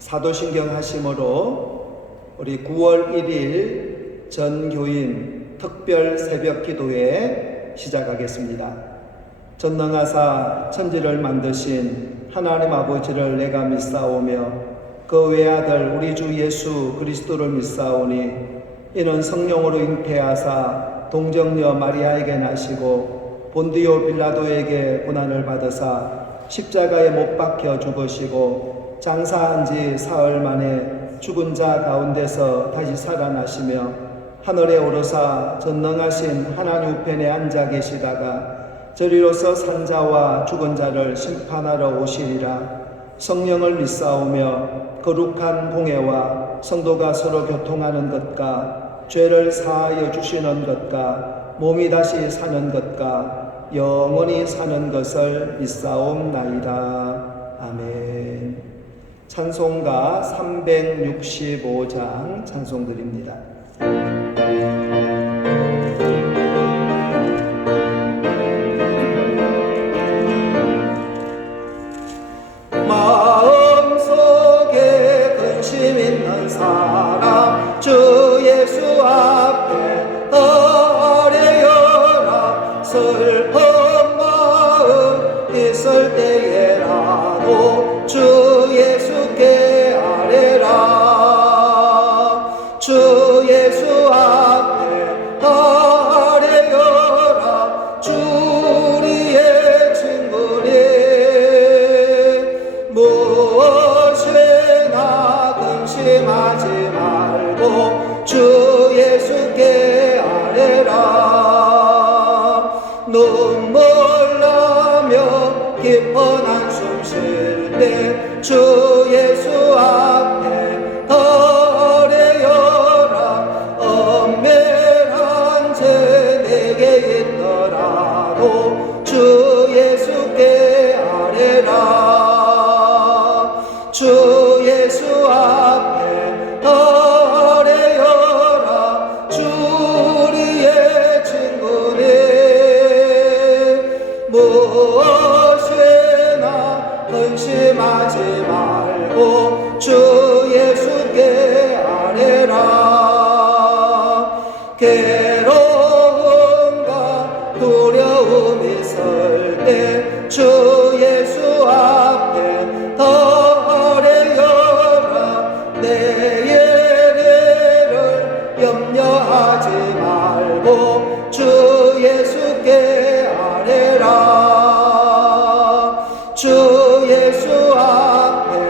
사도신경 하심으로 우리 9월 1일 전교인 특별 새벽 기도회 시작하겠습니다. 전능하사 천지를 만드신 하나님 아버지를 내가 믿사오며 그 외아들 우리 주 예수 그리스도를 믿사오니 이는 성령으로 잉태하사 동정녀 마리아에게 나시고 본디오 빌라도에게 고난을 받으사 십자가에 못 박혀 죽으시고 장사한 지 사흘 만에 죽은 자 가운데서 다시 살아나시며 하늘에 오르사 전능하신 하나님 우편에 앉아 계시다가 저리로서 산 자와 죽은 자를 심판하러 오시리라. 성령을 믿사오며 거룩한 공회와 성도가 서로 교통하는 것과 죄를 사하여 주시는 것과 몸이 다시 사는 것과 영원히 사는 것을 믿사옵나이다. 아멘. 찬송가 365장 찬송드립니다. 마음속에 근심 있는 사람 주 예수 앞에 아뢰어라. 슬픈 마음 있을 때에라도 주 예수께 아뢰라. 주 예수 앞에 아뢰어라. 주 우리의 친구니 무엇이나 근심하지 말고 주 예수께 아뢰라. 눈물 나며 깊은 한숨 쉴 때 주 예수 앞에 아뢰어라. 엄밀한 죄 내게 있더라도 주 예수께 아뢰라. 주 예수 앞에 아뢰어라. 주 우리의 친구니 무엇이나 근심하지 말고 주 예수께 아뢰라. 괴로움과 두려움이 있을 때 주 예수 앞에 아뢰어라. 내일을 염려하지 말고 주 예수께 아뢰라. 주 예수 앞에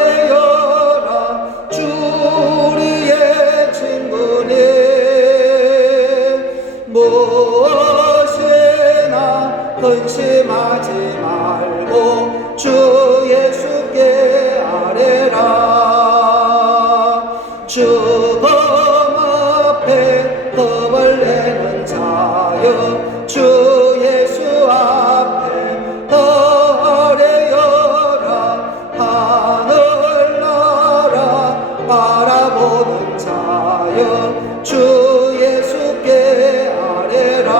아뢰어라. 주 우리의 친구니 무엇이나 근심하지 말고 주 예수께 아뢰라. 죽음 앞에 겁을 내는 자여 주 예수 앞에 아뢰어라. 하늘나라 바라보는 자여 주 예수께 아뢰라.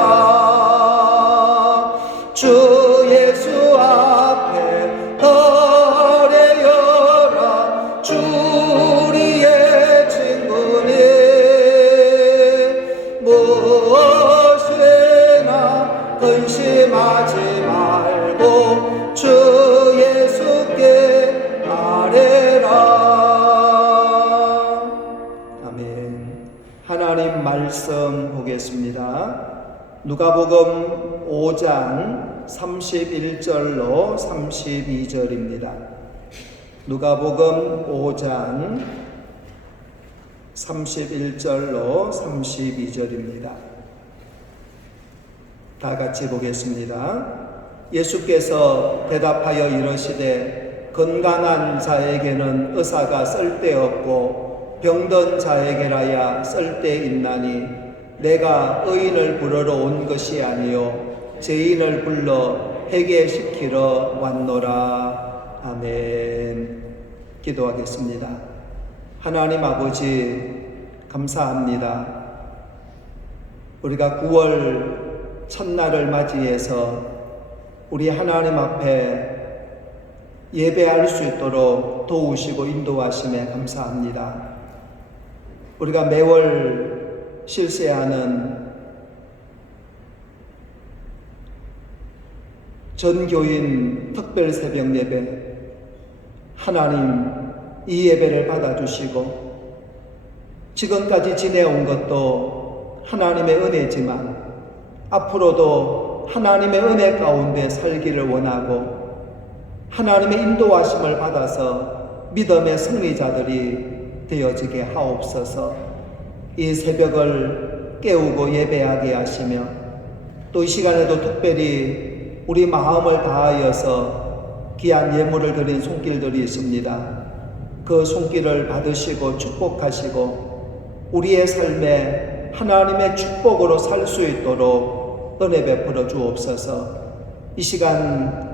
주 예수 앞에 아뢰어라. 주 우리의 친구니 무엇이나 근심하지 말고 주 예수께 아뢰라. 아멘. 하나님 말씀 보겠습니다. 누가복음 5장 31절로 32절입니다. 누가복음 5장 31절로 32절입니다. 다 같이 보겠습니다. 예수께서 대답하여 이르시되 건강한 자에게는 의사가 쓸데없고 병든 자에게라야 쓸데있나니 내가 의인을 부르러 온 것이 아니요 죄인을 불러 회개시키러 왔노라. 아멘. 기도하겠습니다. 하나님 아버지 감사합니다. 우리가 9월 첫날을 맞이해서 우리 하나님 앞에 예배할 수 있도록 도우시고 인도하심에 감사합니다. 우리가 매월 실세하는 전교인 특별 새벽 예배, 하나님 이 예배를 받아주시고 지금까지 지내온 것도 하나님의 은혜지만 앞으로도 하나님의 은혜 가운데 살기를 원하고 하나님의 인도하심을 받아서 믿음의 승리자들이 되어지게 하옵소서. 이 새벽을 깨우고 예배하게 하시며 또 이 시간에도 특별히 우리 마음을 다하여서 귀한 예물을 드린 손길들이 있습니다. 그 손길을 받으시고 축복하시고 우리의 삶에 하나님의 축복으로 살 수 있도록 은혜 베풀어 주옵소서. 이 시간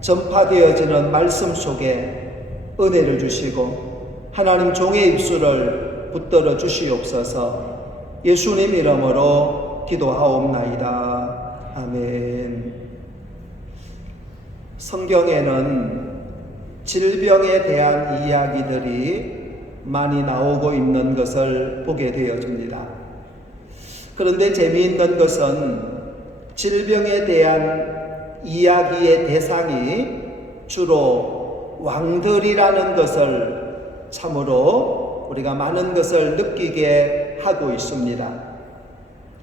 전파되어지는 말씀 속에 은혜를 주시고 하나님 종의 입술을 붙들어 주시옵소서. 예수님 이름으로 기도하옵나이다. 아멘. 성경에는 질병에 대한 이야기들이 많이 나오고 있는 것을 보게 되어집니다. 그런데 재미있는 것은 질병에 대한 이야기의 대상이 주로 왕들이라는 것을 참으로 우리가 많은 것을 느끼게 하고 있습니다.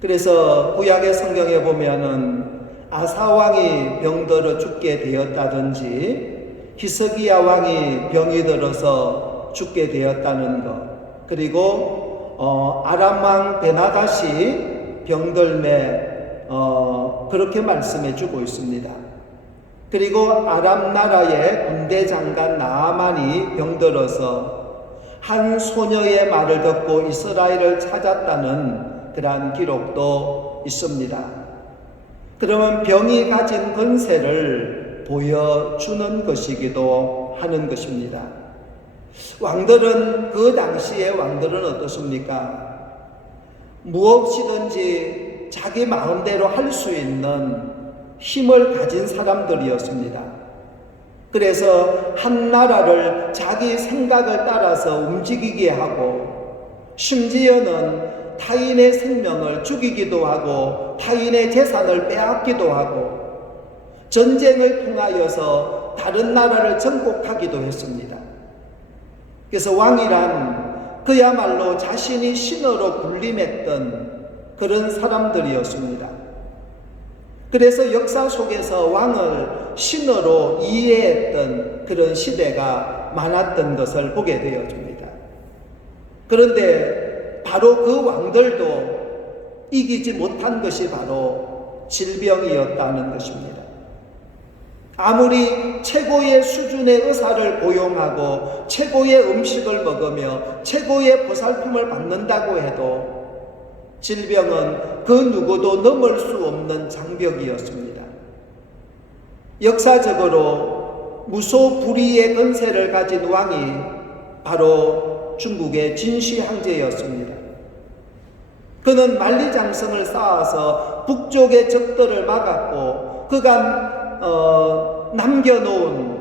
그래서 구약의 성경에 보면은 아사왕이 병들어 죽게 되었다든지 히스기야 왕이 병이 들어서 죽게 되었다는 것, 그리고 아람 왕 베나다시 병들매 그렇게 말씀해 주고 있습니다. 그리고 아람 나라의 군대 장관 나아만이 병들어서 한 소녀의 말을 듣고 이스라엘을 찾았다는 그러한 기록도 있습니다. 그러면 병이 가진 권세를 보여주는 것이기도 하는 것입니다. 왕들은 그 당시의 왕들은 어떻습니까? 무엇이든지 자기 마음대로 할 수 있는 힘을 가진 사람들이었습니다. 그래서 한 나라를 자기 생각을 따라서 움직이게 하고 심지어는 타인의 생명을 죽이기도 하고 타인의 재산을 빼앗기도 하고 전쟁을 통하여서 다른 나라를 정복하기도 했습니다. 그래서 왕이란 그야말로 자신이 신으로 군림했던 그런 사람들이었습니다. 그래서 역사 속에서 왕을 신으로 이해했던 그런 시대가 많았던 것을 보게 되어집니다. 그런데 바로 그 왕들도 이기지 못한 것이 바로 질병이었다는 것입니다. 아무리 최고의 수준의 의사를 고용하고 최고의 음식을 먹으며 최고의 보살핌을 받는다고 해도 질병은 그 누구도 넘을 수 없는 장벽이었습니다. 역사적으로 무소불위의 권세를 가진 왕이 바로 중국의 진시 황제였습니다. 그는 만리장성을 쌓아서 북쪽의 적들을 막았고 그간 남겨놓은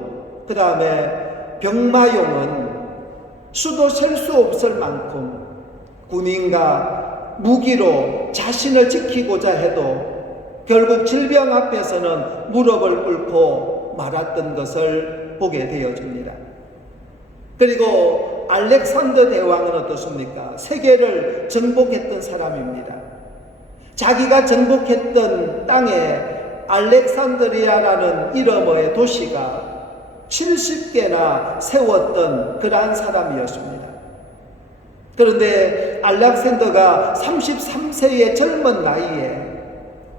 그 다음에 병마용은 수도 셀 수 없을 만큼 군인과 무기로 자신을 지키고자 해도 결국 질병 앞에서는 무릎을 꿇고 말았던 것을 보게 되어집니다. 그리고 알렉산더 대왕은 어떻습니까? 세계를 정복했던 사람입니다. 자기가 정복했던 땅에 알렉산드리아라는 이름의 도시가 70개나 세웠던 그러한 사람이었습니다. 그런데 알렉산더가 33세의 젊은 나이에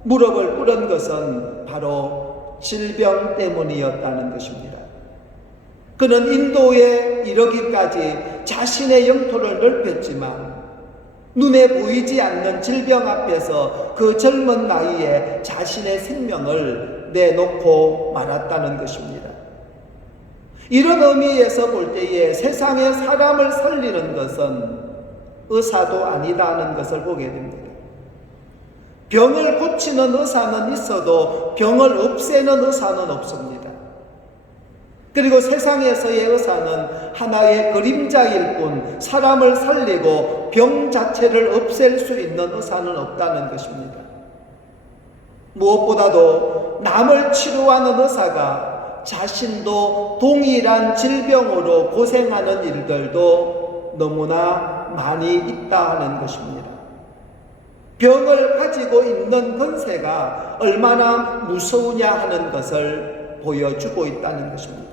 무릎을 꿇은 것은 바로 질병 때문이었다는 것입니다. 그는 인도에 이르기까지 자신의 영토를 넓혔지만 눈에 보이지 않는 질병 앞에서 그 젊은 나이에 자신의 생명을 내놓고 말았다는 것입니다. 이런 의미에서 볼 때에 세상에 사람을 살리는 것은 의사도 아니다는 것을 보게 됩니다. 병을 고치는 의사는 있어도 병을 없애는 의사는 없습니다. 그리고 세상에서의 의사는 하나의 그림자일 뿐 사람을 살리고 병 자체를 없앨 수 있는 의사는 없다는 것입니다. 무엇보다도 남을 치료하는 의사가 자신도 동일한 질병으로 고생하는 일들도 너무나 많이 있다 하는 것입니다. 병을 가지고 있는 권세가 얼마나 무서우냐 하는 것을 보여주고 있다는 것입니다.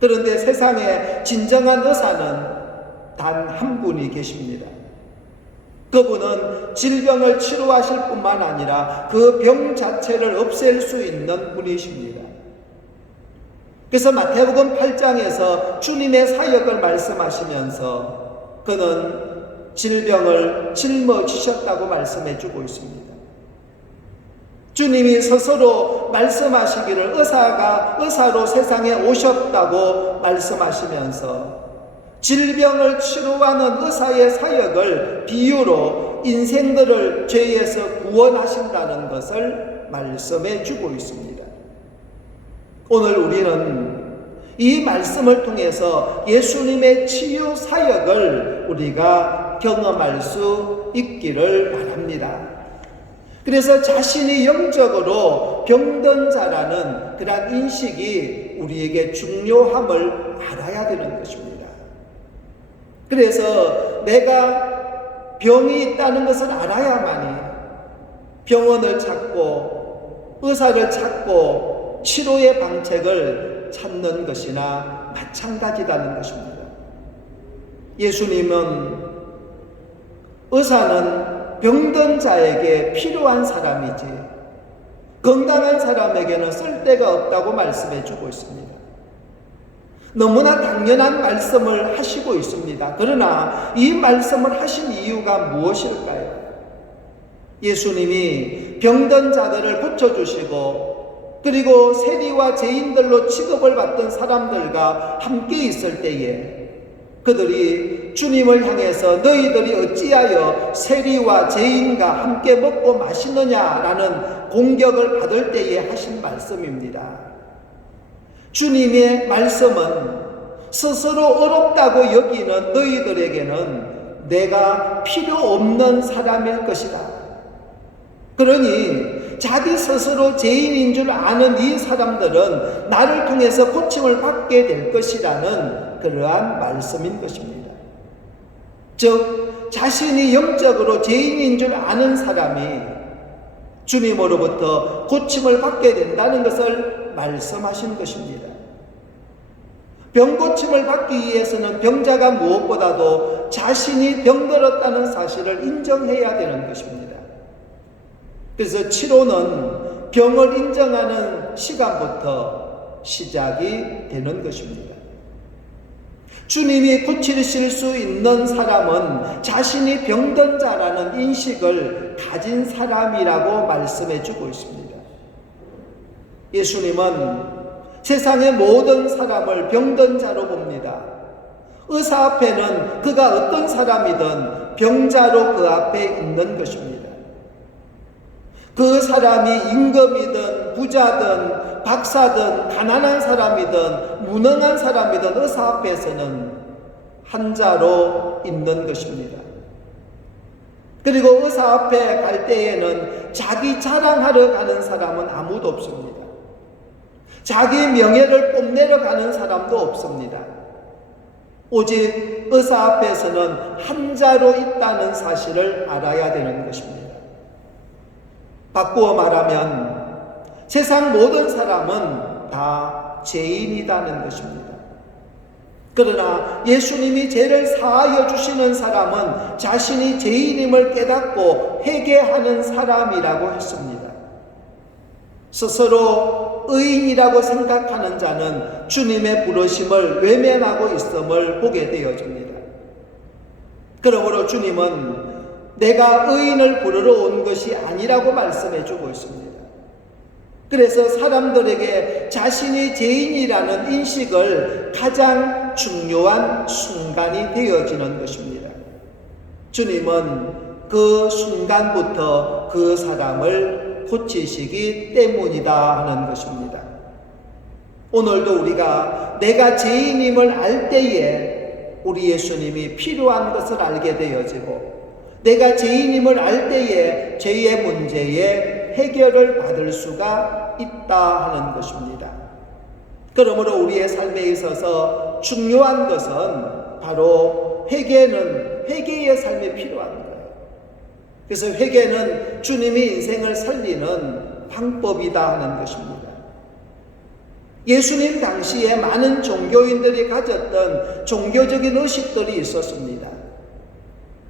그런데 세상에 진정한 의사는 단 한 분이 계십니다. 그분은 질병을 치료하실 뿐만 아니라 그 병 자체를 없앨 수 있는 분이십니다. 그래서 마태복음 8장에서 주님의 사역을 말씀하시면서 그는 질병을 짊어지셨다고 말씀해 주고 있습니다. 주님이 스스로 말씀하시기를 의사로 세상에 오셨다고 말씀하시면서 질병을 치료하는 의사의 사역을 비유로 인생들을 죄에서 구원하신다는 것을 말씀해 주고 있습니다. 오늘 우리는 이 말씀을 통해서 예수님의 치유 사역을 우리가 경험할 수 있기를 바랍니다. 그래서 자신이 영적으로 병든 자라는 그런 인식이 우리에게 중요함을 알아야 되는 것입니다. 그래서 내가 병이 있다는 것을 알아야만이 병원을 찾고 의사를 찾고 치료의 방책을 찾는 것이나 마찬가지라는 것입니다. 예수님은 의사는 병든 자에게 필요한 사람이지 건강한 사람에게는 쓸데가 없다고 말씀해 주고 있습니다. 너무나 당연한 말씀을 하시고 있습니다. 그러나 이 말씀을 하신 이유가 무엇일까요? 예수님이 병든 자들을 고쳐주시고 그리고 세리와 죄인들로 취급을 받던 사람들과 함께 있을 때에 그들이 주님을 향해서 너희들이 어찌하여 세리와 죄인과 함께 먹고 마시느냐라는 공격을 받을 때에 하신 말씀입니다. 주님의 말씀은 스스로 어렵다고 여기는 너희들에게는 내가 필요 없는 사람일 것이다. 그러니 자기 스스로 죄인인 줄 아는 이 사람들은 나를 통해서 고침을 받게 될 것이라는 그러한 말씀인 것입니다. 즉 자신이 영적으로 죄인인 줄 아는 사람이 주님으로부터 고침을 받게 된다는 것을 말씀하신 것입니다. 병고침을 받기 위해서는 병자가 무엇보다도 자신이 병들었다는 사실을 인정해야 되는 것입니다. 그래서 치료는 병을 인정하는 시간부터 시작이 되는 것입니다. 주님이 고치실 수 있는 사람은 자신이 병든 자라는 인식을 가진 사람이라고 말씀해 주고 있습니다. 예수님은 세상의 모든 사람을 병든 자로 봅니다. 의사 앞에는 그가 어떤 사람이든 병자로 그 앞에 있는 것입니다. 그 사람이 임금이든 부자든 박사든 가난한 사람이든 무능한 사람이든 의사 앞에서는 한자로 있는 것입니다. 그리고 의사 앞에 갈 때에는 자기 자랑하러 가는 사람은 아무도 없습니다. 자기 명예를 뽐내러 가는 사람도 없습니다. 오직 의사 앞에서는 한자로 있다는 사실을 알아야 되는 것입니다. 바꾸어 말하면 세상 모든 사람은 다 죄인이라는 것입니다. 그러나 예수님이 죄를 사하여 주시는 사람은 자신이 죄인임을 깨닫고 회개하는 사람이라고 했습니다. 스스로 의인이라고 생각하는 자는 주님의 부르심을 외면하고 있음을 보게 되어집니다. 그러므로 주님은 내가 의인을 부르러 온 것이 아니라고 말씀해 주고 있습니다. 그래서 사람들에게 자신이 죄인이라는 인식을 가장 중요한 순간이 되어지는 것입니다. 주님은 그 순간부터 그 사람을 고치시기 때문이다 하는 것입니다. 오늘도 우리가 내가 죄인임을 알 때에 우리 예수님이 필요한 것을 알게 되어지고, 내가 죄인임을 알 때에 죄의 문제에 해결을 받을 수가 있다 하는 것입니다. 그러므로 우리의 삶에 있어서 중요한 것은 바로 회개의 삶이 필요한 거예요. 그래서 회개는 주님이 인생을 살리는 방법이다 하는 것입니다. 예수님 당시에 많은 종교인들이 가졌던 종교적인 의식들이 있었습니다.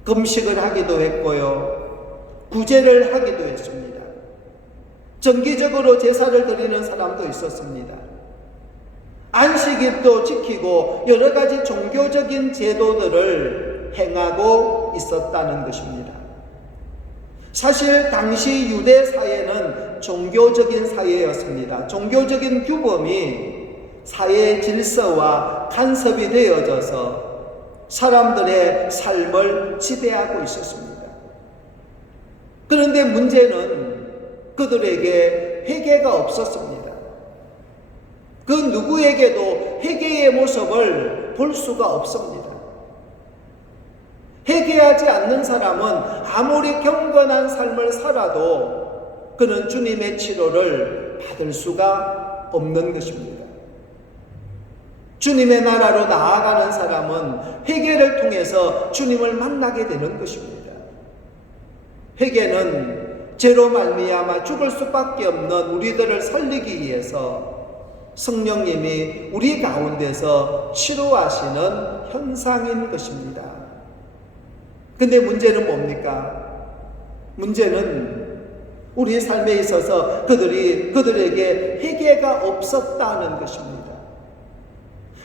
금식을 하기도 했고요, 구제를 하기도 했습니다. 정기적으로 제사를 드리는 사람도 있었습니다. 안식일도 지키고 여러 가지 종교적인 제도들을 행하고 있었다는 것입니다. 사실 당시 유대 사회는 종교적인 사회였습니다. 종교적인 규범이 사회의 질서와 간섭이 되어져서 사람들의 삶을 지배하고 있었습니다. 그런데 문제는 그들에게 회개가 없었습니다. 그 누구에게도 회개의 모습을 볼 수가 없습니다. 회개하지 않는 사람은 아무리 경건한 삶을 살아도 그는 주님의 치료를 받을 수가 없는 것입니다. 주님의 나라로 나아가는 사람은 회개를 통해서 주님을 만나게 되는 것입니다. 회개는 죄로 말미암아 죽을 수밖에 없는 우리들을 살리기 위해서 성령님이 우리 가운데서 치료하시는 현상인 것입니다. 근데 문제는 뭡니까? 문제는 우리의 삶에 있어서 그들에게 회개가 없었다는 것입니다.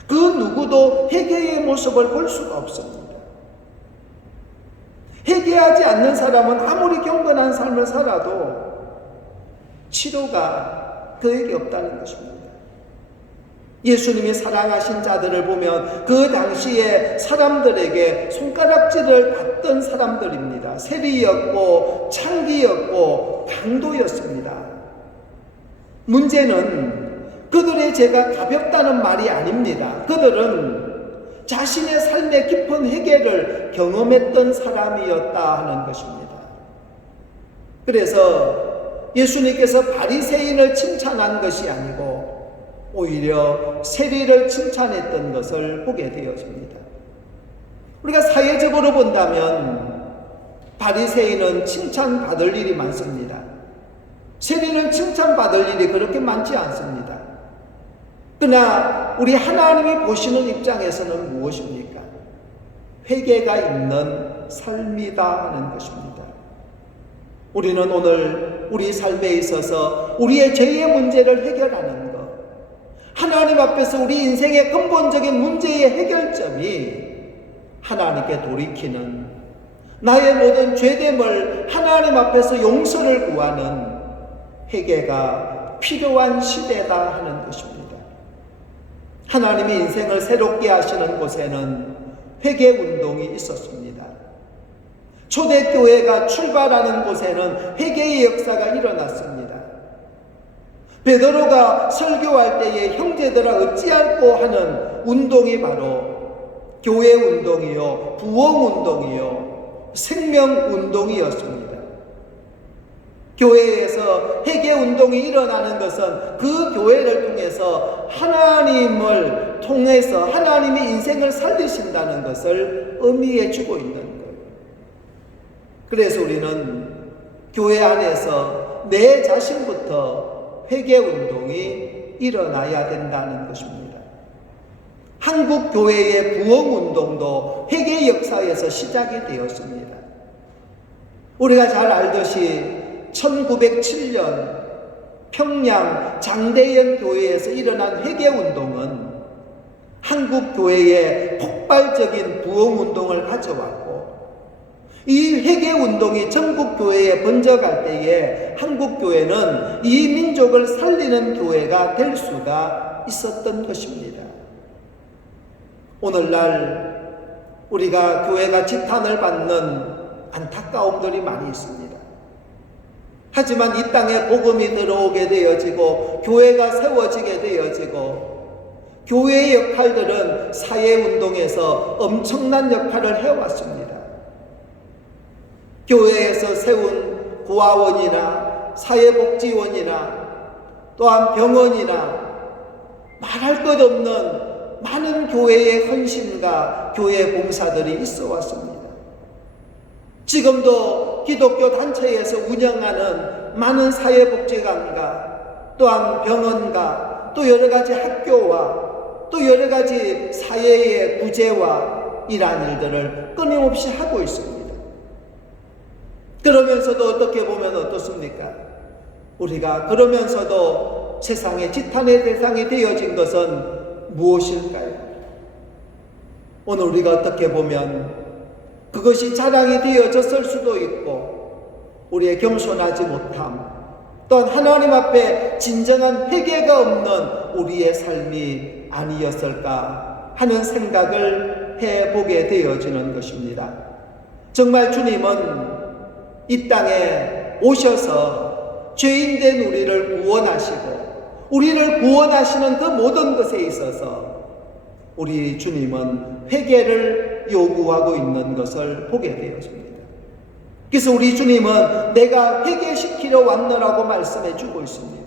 그 누구도 회개의 모습을 볼 수가 없습니다. 회개하지 않는 사람은 아무리 경건한 삶을 살아도 치료가 그에게 없다는 것입니다. 예수님이 사랑하신 자들을 보면 그 당시에 사람들에게 손가락질을 받던 사람들입니다. 세리였고 창기였고 강도였습니다. 문제는 그들의 죄가 가볍다는 말이 아닙니다. 그들은 자신의 삶의 깊은 회개를 경험했던 사람이었다 하는 것입니다. 그래서 예수님께서 바리새인을 칭찬한 것이 아니고 오히려 세리를 칭찬했던 것을 보게 되어집니다. 우리가 사회적으로 본다면 바리새인은 칭찬받을 일이 많습니다. 세리는 칭찬받을 일이 그렇게 많지 않습니다. 그러나 우리 하나님이 보시는 입장에서는 무엇입니까? 회개가 있는 삶이다 하는 것입니다. 우리는 오늘 우리 삶에 있어서 우리의 죄의 문제를 해결하는 것, 하나님 앞에서 우리 인생의 근본적인 문제의 해결점이 하나님께 돌이키는, 나의 모든 죄됨을 하나님 앞에서 용서를 구하는 회개가 필요한 시대다 하는 것입니다. 하나님이 인생을 새롭게 하시는 곳에는 회개 운동이 있었습니다. 초대교회가 출발하는 곳에는 회개의 역사가 일어났습니다. 베드로가 설교할 때에 형제들아 어찌할꼬 하는 운동이 바로 교회 운동이요, 부흥 운동이요, 생명 운동이었습니다. 교회에서 회개 운동이 일어나는 것은 그 교회를 통해서 하나님을 통해서 하나님이 인생을 살리신다는 것을 의미해 주고 있는 거예요. 그래서 우리는 교회 안에서 내 자신부터 회개 운동이 일어나야 된다는 것입니다. 한국 교회의 부흥 운동도 회개 역사에서 시작이 되었습니다. 우리가 잘 알듯이 1907년 평양 장대현 교회에서 일어난 회개 운동은 한국 교회의 폭발적인 부흥 운동을 가져왔고, 이 회개 운동이 전국 교회에 번져갈 때에 한국 교회는 이 민족을 살리는 교회가 될 수가 있었던 것입니다. 오늘날 우리가 교회가 지탄을 받는 안타까움들이 많이 있습니다. 하지만 이 땅에 복음이 들어오게 되어지고 교회가 세워지게 되어지고 교회의 역할들은 사회운동에서 엄청난 역할을 해왔습니다. 교회에서 세운 고아원이나 사회복지원이나 또한 병원이나 말할 것 없는 많은 교회의 헌신과 교회 봉사들이 있어 왔습니다. 지금도 기독교 단체에서 운영하는 많은 사회복지관과 또한 병원과 또 여러 가지 학교와 또 여러 가지 사회의 구제와 이러한 일들을 끊임없이 하고 있습니다. 그러면서도 어떻게 보면 어떻습니까? 우리가 그러면서도 세상의 지탄의 대상이 되어진 것은 무엇일까요? 오늘 우리가 어떻게 보면 그것이 자랑이 되어졌을 수도 있고 우리의 겸손하지 못함 또한 하나님 앞에 진정한 회개가 없는 우리의 삶이 아니었을까 하는 생각을 해보게 되어지는 것입니다. 정말 주님은 이 땅에 오셔서 죄인된 우리를 구원하시고 우리를 구원하시는 그 모든 것에 있어서 우리 주님은 회개를 요구하고 있는 것을 보게 되었습니다. 그래서 우리 주님은 내가 회개시키려 왔노라고 말씀해 주고 있습니다.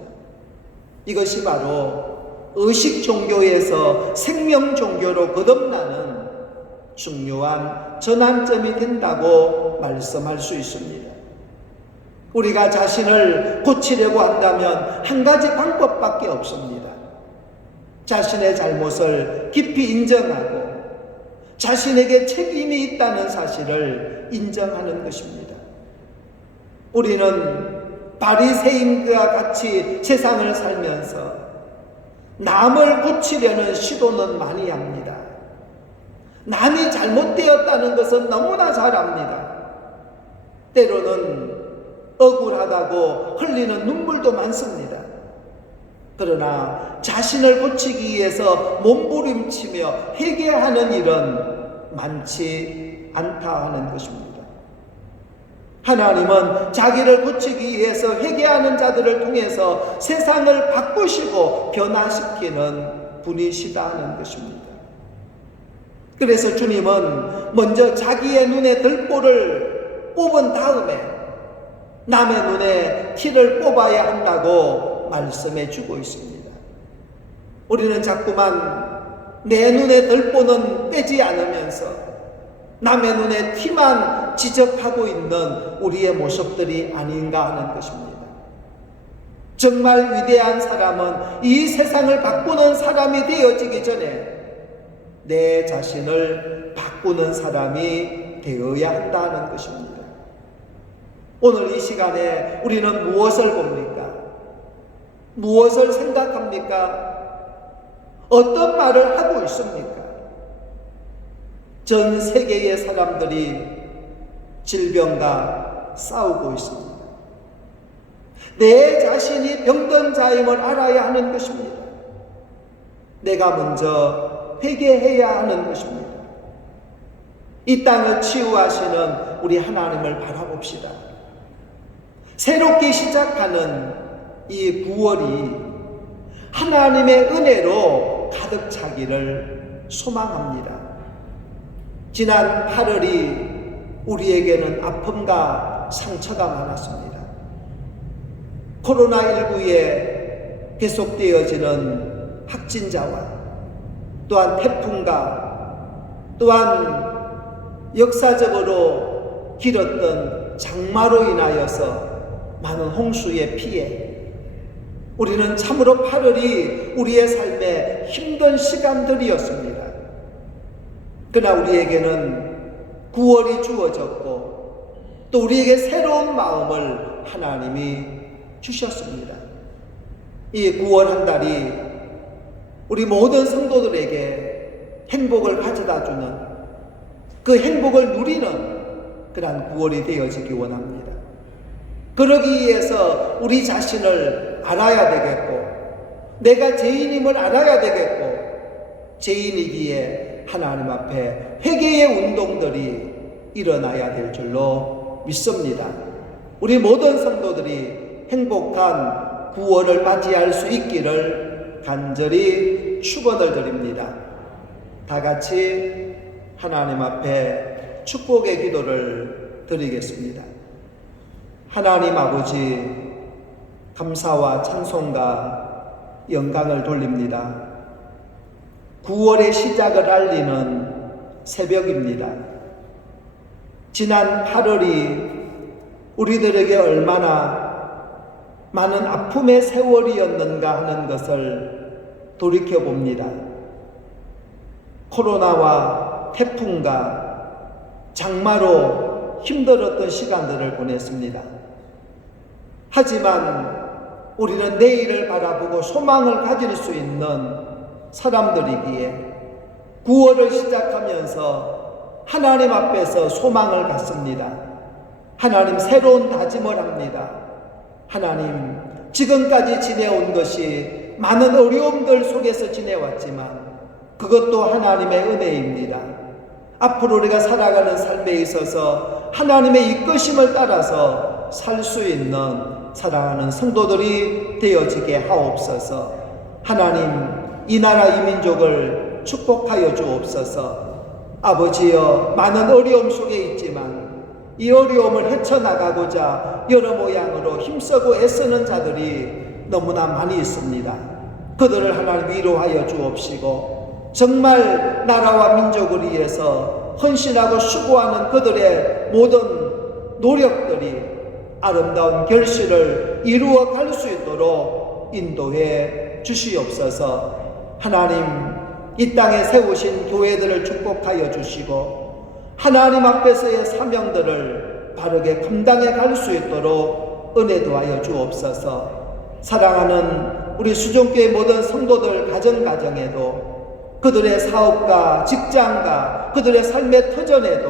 이것이 바로 의식 종교에서 생명 종교로 거듭나는 중요한 전환점이 된다고 말씀할 수 있습니다. 우리가 자신을 고치려고 한다면 한 가지 방법밖에 없습니다. 자신의 잘못을 깊이 인정하고 자신에게 책임이 있다는 사실을 인정하는 것입니다. 우리는 바리새인과 같이 세상을 살면서 남을 고치려는 시도는 많이 합니다. 남이 잘못되었다는 것은 너무나 잘 압니다. 때로는 억울하다고 흘리는 눈물도 많습니다. 그러나 자신을 고치기 위해서 몸부림치며 회개하는 일은 많지 않다 하는 것입니다. 하나님은 자기를 고치기 위해서 회개하는 자들을 통해서 세상을 바꾸시고 변화시키는 분이시다 하는 것입니다. 그래서 주님은 먼저 자기의 눈에 들보를 뽑은 다음에 남의 눈에 티를 뽑아야 한다고 말씀해 주고 있습니다. 우리는 자꾸만 내 눈에 들보는 빼지 않으면서 남의 눈에 티만 지적하고 있는 우리의 모습들이 아닌가 하는 것입니다. 정말 위대한 사람은 이 세상을 바꾸는 사람이 되어지기 전에 내 자신을 바꾸는 사람이 되어야 한다는 것입니다. 오늘 이 시간에 우리는 무엇을 봅니까? 무엇을 생각합니까? 어떤 말을 하고 있습니까? 전 세계의 사람들이 질병과 싸우고 있습니다. 내 자신이 병든 자임을 알아야 하는 것입니다. 내가 먼저 회개해야 하는 것입니다. 이 땅을 치유하시는 우리 하나님을 바라봅시다. 새롭게 시작하는 이 9월이 하나님의 은혜로 가득 차기를 소망합니다. 지난 8월이 우리에게는 아픔과 상처가 많았습니다. 코로나19에 계속되어지는 확진자와 또한 태풍과 또한 역사적으로 길었던 장마로 인하여서 많은 홍수의 피해, 우리는 참으로 8월이 우리의 삶에 힘든 시간들이었습니다. 그러나 우리에게는 9월이 주어졌고 또 우리에게 새로운 마음을 하나님이 주셨습니다. 이 9월 한 달이 우리 모든 성도들에게 행복을 가져다주는 그 행복을 누리는 그러한 9월이 되어지기 원합니다. 그러기 위해서 우리 자신을 알아야 되겠고 내가 죄인임을 알아야 되겠고 죄인이기에 하나님 앞에 회개의 운동들이 일어나야 될 줄로 믿습니다. 우리 모든 성도들이 행복한 9월을 맞이할 수 있기를 간절히 간절히 축원을 드립니다. 다 같이 하나님 앞에 축복의 기도를 드리겠습니다. 하나님 아버지, 감사와 찬송과 영광을 돌립니다. 9월의 시작을 알리는 새벽입니다. 지난 8월이 우리들에게 얼마나 많은 아픔의 세월이었는가 하는 것을 돌이켜봅니다. 코로나와 태풍과 장마로 힘들었던 시간들을 보냈습니다. 하지만 우리는 내일을 바라보고 소망을 가질 수 있는 사람들이기에 9월을 시작하면서 하나님 앞에서 소망을 갖습니다. 하나님, 새로운 다짐을 합니다. 하나님, 지금까지 지내온 것이 많은 어려움들 속에서 지내왔지만 그것도 하나님의 은혜입니다. 앞으로 우리가 살아가는 삶에 있어서 하나님의 이끄심을 따라서 살 수 있는 사랑하는 성도들이 되어지게 하옵소서. 하나님, 이 나라 이 민족을 축복하여 주옵소서. 아버지여, 많은 어려움 속에 있지만 이 어려움을 헤쳐나가고자 여러 모양으로 힘쓰고 애쓰는 자들이 너무나 많이 있습니다. 그들을 하나님 위로하여 주옵시고, 정말 나라와 민족을 위해서 헌신하고 수고하는 그들의 모든 노력들이 아름다운 결실을 이루어 갈 수 있도록 인도해 주시옵소서. 하나님, 이 땅에 세우신 교회들을 축복하여 주시고 하나님 앞에서의 사명들을 바르게 감당해 갈 수 있도록 은혜도 하여 주옵소서. 사랑하는 우리 수종교회 모든 성도들 가정에도, 그들의 사업과 직장과 그들의 삶의 터전에도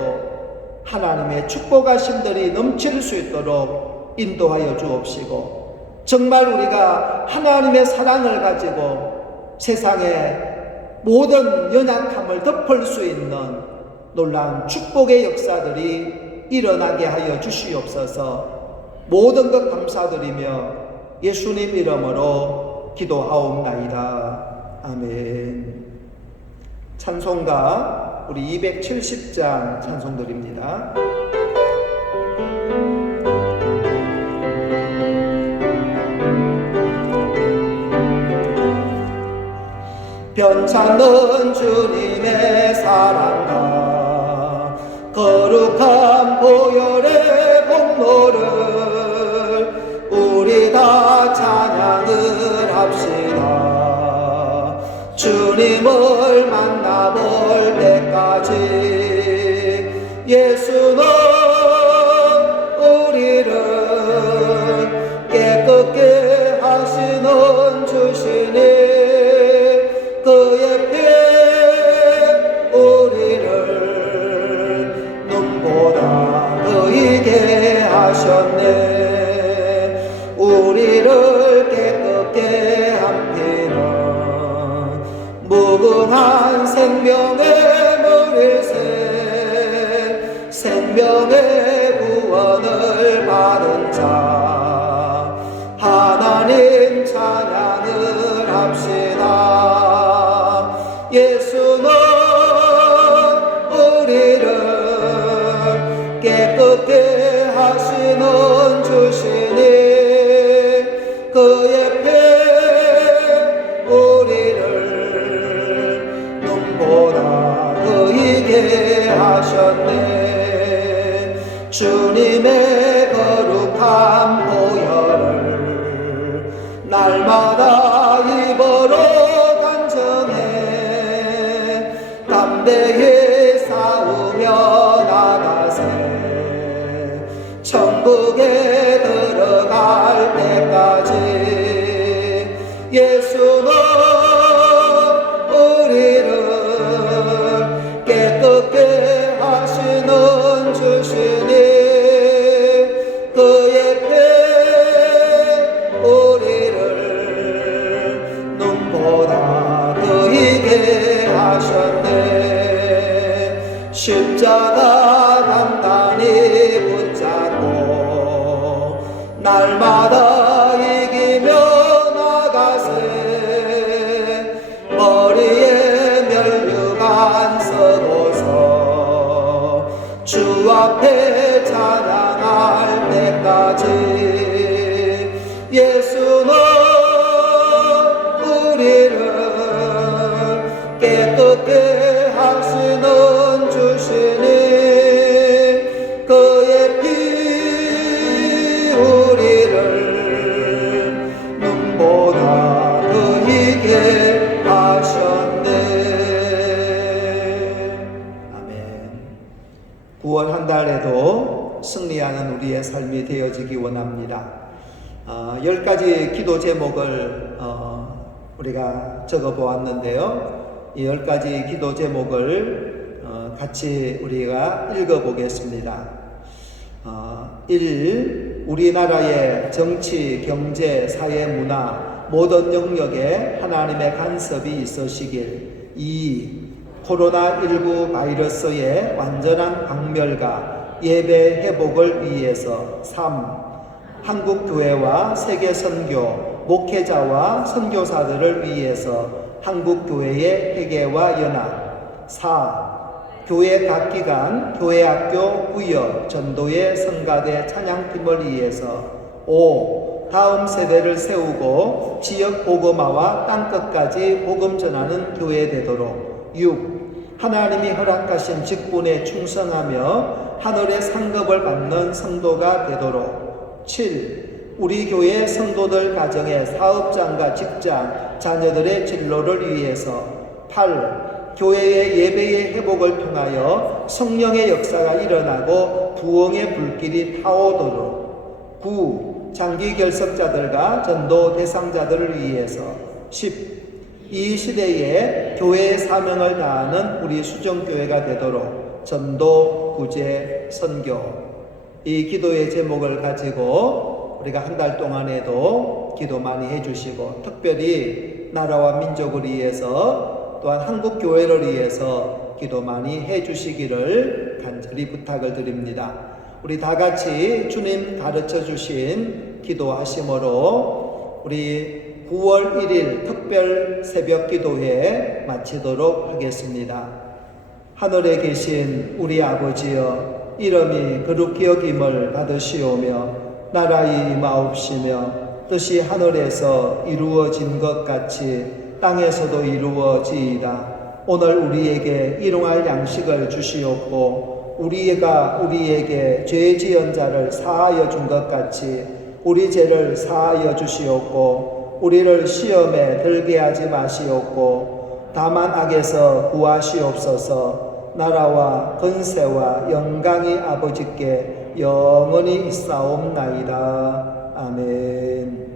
하나님의 축복하심들이 넘칠 수 있도록 인도하여 주옵시고, 정말 우리가 하나님의 사랑을 가지고 세상의 모든 연약함을 덮을 수 있는 놀라운 축복의 역사들이 일어나게 하여 주시옵소서. 모든 것 감사드리며 예수님 이름으로 기도하옵나이다. 아멘. 찬송가 우리 270장 찬송드립니다. 변찮는 주님의 사랑과 거룩한 보혈의 공로를 우리 다 찬양을 합시다. 주님을 만나볼 때까지 예수는 우리를 깨끗게 하시는 주시니 그의 피 우리를 눈보다 의게 하셨네. 우리를 깨끗게 한 피는 무궁한 생명의 물일새 생명의 구원을 받은 자 하나님 찬양을 합시다. 예수는 우리를 깨끗게 하시는 주시니 그의 피 우리를 눈보다 의게 하셨네. 주님의 거룩한 보혈을 날마다 입으로 담대히 싸우며 나가세. 천국에 들어갈 때까지 예수는 우리를 깨끗게 하시는 주시니 그의 피 우리를 눈보다 의게 하셨네. 십자가 단단히 붙잡고 승리하는 우리의 삶이 되어지기 원합니다. 10가지 기도 제목을 우리가 적어 보았는데요. 이 10가지 기도 제목을 같이 우리가 읽어 보겠습니다. 1. 우리나라의 정치, 경제, 사회, 문화 모든 영역에 하나님의 간섭이 있으시길. 2. 코로나19 바이러스의 완전한 박멸과 예배 회복을 위해서. 3. 한국교회와 세계선교, 목회자와 선교사들을 위해서 한국교회의 회개와 연합. 4. 교회 각 기관, 교회학교, 구역, 전도회, 성가대, 찬양팀을 위해서. 5. 다음 세대를 세우고 지역 복음화와 땅끝까지 복음 전하는 교회 되도록. 6. 하나님이 허락하신 직분에 충성하며 하늘의 상급을 받는 성도가 되도록. 7. 우리 교회 성도들 가정의 사업장과 직장, 자녀들의 진로를 위해서. 8. 교회의 예배의 회복을 통하여 성령의 역사가 일어나고 부흥의 불길이 타오도록. 9. 장기 결석자들과 전도 대상자들을 위해서. 10. 이 시대에 교회의 사명을 다하는 우리 수정교회가 되도록. 전도, 구제, 선교. 이 기도의 제목을 가지고 우리가 한 달 동안에도 기도 많이 해주시고, 특별히 나라와 민족을 위해서 또한 한국교회를 위해서 기도 많이 해주시기를 간절히 부탁을 드립니다. 우리 다 같이 주님 가르쳐 주신 기도하심으로 우리 9월 1일 특별 새벽 기도회 마치도록 하겠습니다. 하늘에 계신 우리 아버지여, 이름이 거룩히 여김을 받으시오며 나라의 임하옵시며 뜻이 하늘에서 이루어진 것 같이 땅에서도 이루어지이다. 오늘 우리에게 일용할 양식을 주시옵고 우리가 우리에게 죄 지은 자를 사하여 준 것 같이 우리 죄를 사하여 주시옵고 우리를 시험에 들게 하지 마시옵고 다만 악에서 구하시옵소서. 나라와 권세와 영광이 아버지께 영원히 있사옵나이다. 아멘.